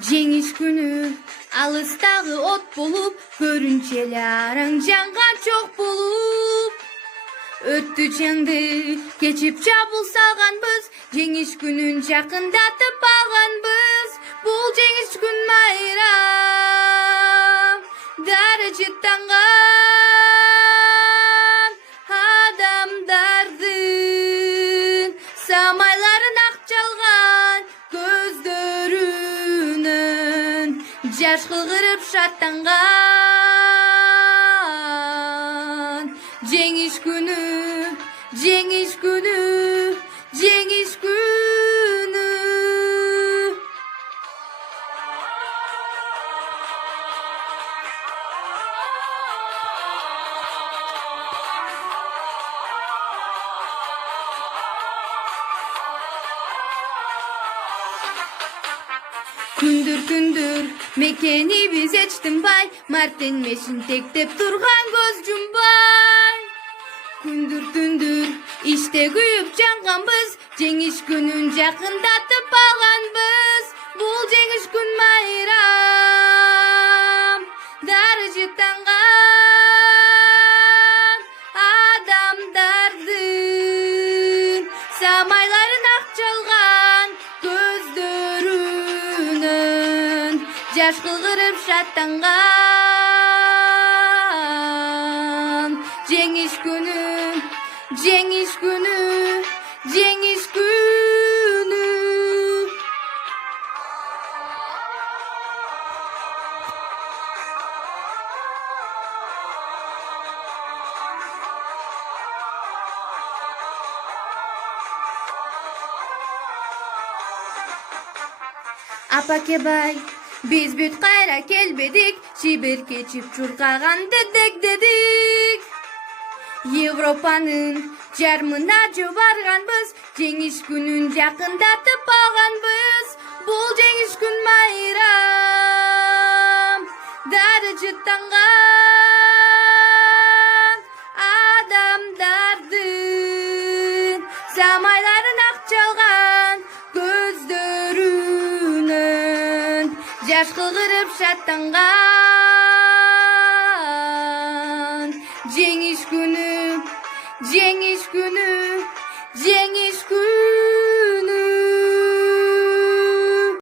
Жеңиш күнү алыстагы от болуп, көрүнчө эле араң жанган чок болуп. Өттү чаңды кечип жабылсаганбыз, жеңиш күнүн жакындатып алганбыз. Бул жеңиш күн майрам, дары жыттанган адамдардын самайларын ак чалган көздөрүнөн жаш кыгырып шаттанган. Жеңиш күнү, жеңиш күнү, жеңиш күнү. Күндүр мекени биз эч тынбай, мартенмешин тектеп турган көз жумбай. Күндүр иште күйүп жанганбыз, жеңиш күнүн жакындатып алганбыз. Бул жеңиш күн майрам, дары жыттанган адамдардын самайларын ак чалган көздөрүнөн жаш кыгырып шаттанган. Жеңиш күнү, жеңиш күнү, жеңиш күнү. Апакебай, биз бүт кайра келбедик, шибер кечип чуркаганды дегдедик. Европанын жармына жобарганбыз, жеңиш күнүн жакындатып алганбыз. Бул жеңиш күн майрам, дары жыттанган адамдардын самайларын ак чалган көздөрүнөн жаш кыгырып шаттанган. Жеңиш күнү, жеңиш күнү.